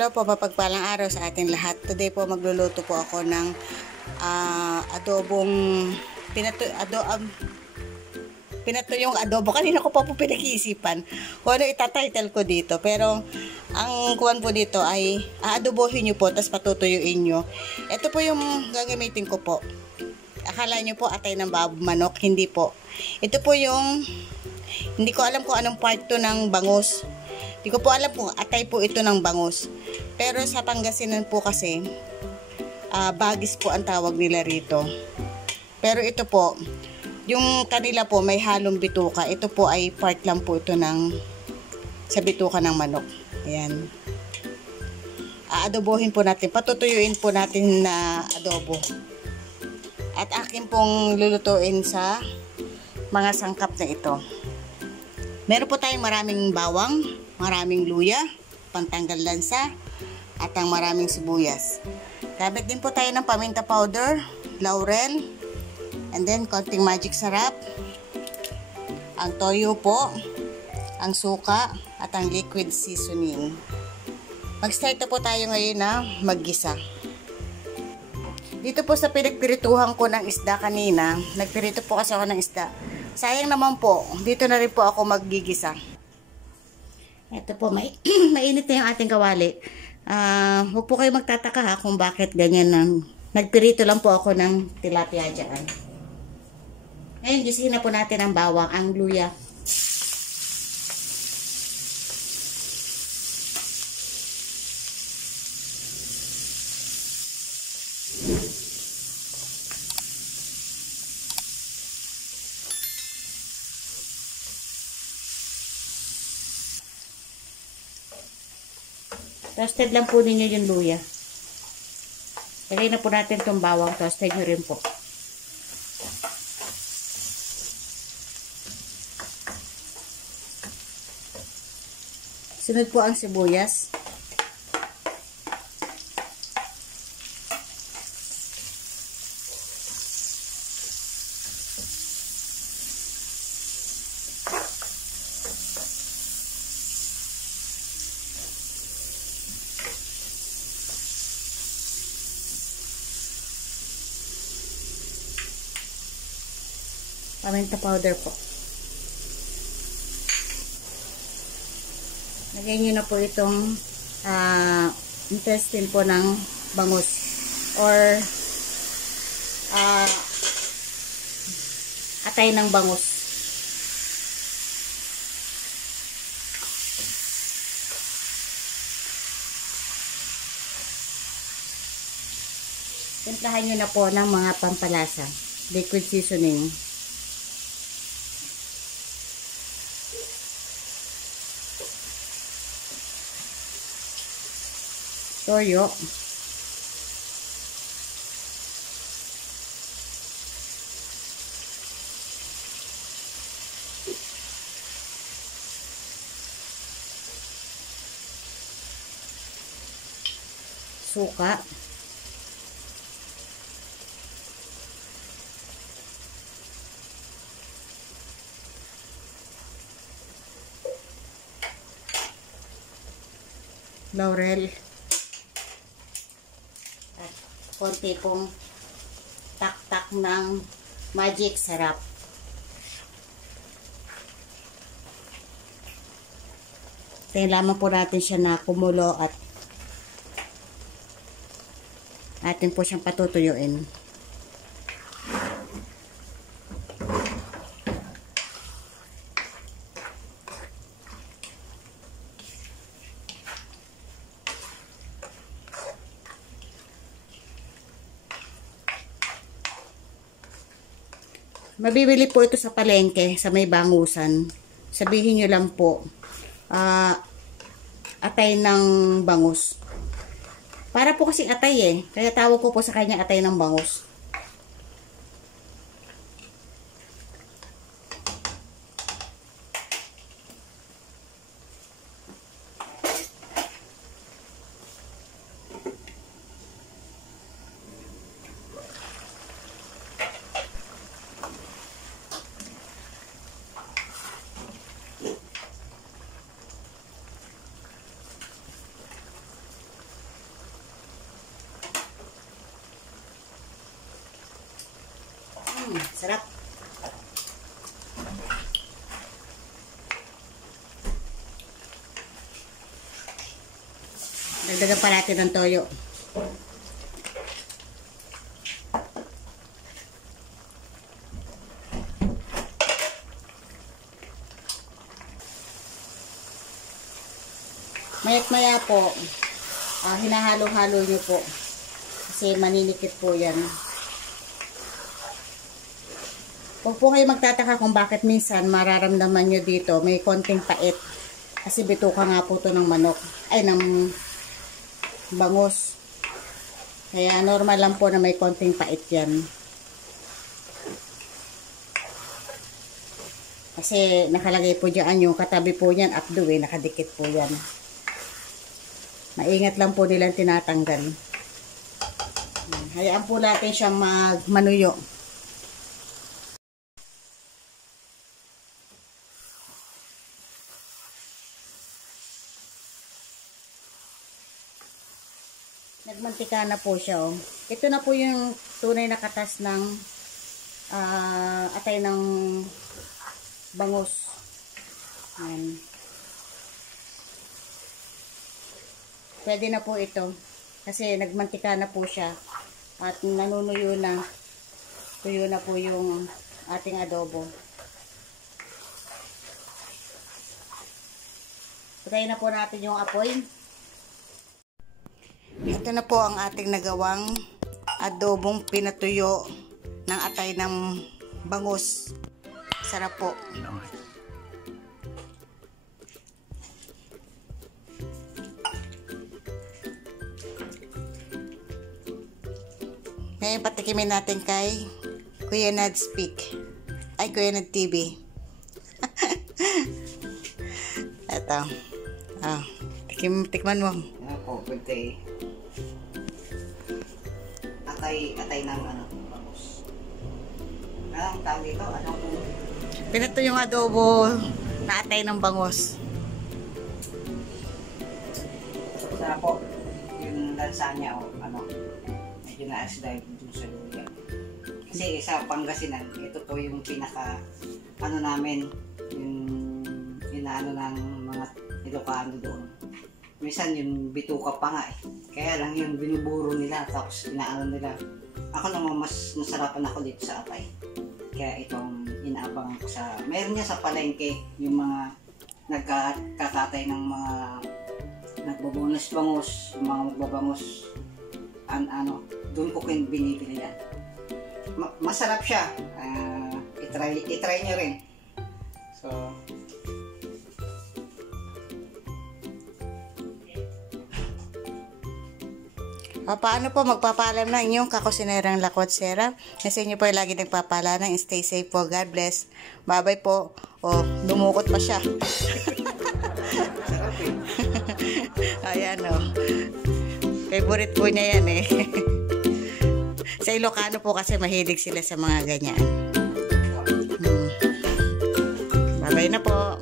Hello po, mapagpalang araw sa ating lahat. Today po magluluto po ako ng adobong pinatuyong adobo. Kanina ko pa po pinag-iisipan kung ano itatitle ko dito. Pero ang kuwan po dito ay aadobohin nyo po, tapos patutuyuin nyo. Ito po yung gagamitin ko po. Akala nyo po atay ng manok, hindi po. Ito po yung, hindi ko alam kung anong part to ng bangus. Hindi ko po alam kung atay po ito ng bangus. Pero sa Pangasinan po kasi, bagis po ang tawag nila rito. Pero ito po, yung kanila po may halong bituka. Ito po ay part lang po ito sa bituka ng manok. Ayan. Aadobohin po natin. Patutuyuin po natin na adobo. At akin pong lulutuin sa mga sangkap na ito. Meron po tayong maraming bawang, maraming luya, pantanggal lansa, at ang maraming sibuyas. Gamit din po tayo ng paminta powder, laurel, and then konting magic sarap, ang toyo po, ang suka, at ang liquid seasoning. Mag-start na po tayo ngayon na maggisa. Dito po sa pinagpirituhan ko ng isda kanina, nagpirito po kasi ako ng isda. Sayang naman po, dito na rin po ako maggigisa. Ito po, mainit na yung ating kawali. Huwag po kayo magtataka ha kung bakit ganyan. Nagpirito lang po ako ng tilapia dyan. Ngayon, gisihin na po natin ang bawang, ang luya. Toasted lang po ninyo yung luya. Lagay na po natin itong bawang. Toasted nyo rin po. Sunod po ang sibuyas. Paminta powder po. Lagay nyo na po itong intestine po ng bangus or atay ng bangus. Timplahan nyo na po ng mga pampalasa, liquid seasoning. Toyo. Suka. Laurel. Konti pong tak-tak ng magic sarap. Tayo lamang po natin siya na kumulo at atin po siyang patutuyuin. Mabibili po ito sa palengke, sa may bangusan. Sabihin nyo lang po, atay ng bangus. Para po kasing atay eh. Kaya tawag ko po sa kanya atay ng bangus. Sarap. Dagdagan pa natin ng toyo. Maya't maya po, hinahalo-halo nyo po. Kasi maninikit po yan. Huwag po kayo magtataka kung bakit minsan mararamdaman nyo dito may konting pait. Kasi bituka nga po to ng manok. Ay, ng bangus. Kaya normal lang po na may konting pait yan. Kasi nakalagay po dyan yung katabi po yan, abdo nakadikit po yan. Maingat lang po nilang tinatanggal. Hayaan po natin siya manuyo. Nagmantika na po siya. Oh. Ito na po yung tunay na katas ng atay ng bangus. Ayan. Pwede na po ito. Kasi nagmantika na po siya. At nanunuyo na. Tuyo na po yung ating adobo. Patayin na po natin yung apoy. Ito na po ang ating nagawang adobong pinatuyo ng atay ng bangus. Sarap po. Ngayon patikimin natin kay Kuya Nad Speak. Ay, Kuya Nad TV. Ito. Tikman mo. Yan po, pwede. Atay ng bangus. Anong tawag dito? Pinato yung adobo na atay ng bangus. Sarap po. Yung lansanya o medyo naas dahil dun sa luya. Kasi sa Pangasinan, ito po yung pinaka namin, yung inaano ng mga Ilocano doon. Minsan yung bituka pa nga eh. Kaya lang yung binuburo nila tapos inaano nila. Ako naman mas nasarapan ako dito sa atay. Kaya itong inaabangan ko sa... Meron niya sa palengke yung mga nagkakatay ng mga nagbabangus bangus, yung mga magbabangus doon ko binibili yan. Masarap siya. I-try nyo rin. So, paano po magpapaalam ng inyong kakusinerang Lakwat Sera? Kasi inyo po ay lagi nagpapala ng stay safe po. God bless. Bye-bye po. Oh, lumukot pa siya. sarap eh. Ayan o. Favorite po niya yan eh. Sa Ilocano po kasi mahilig sila sa mga ganyan. Bye-bye na po.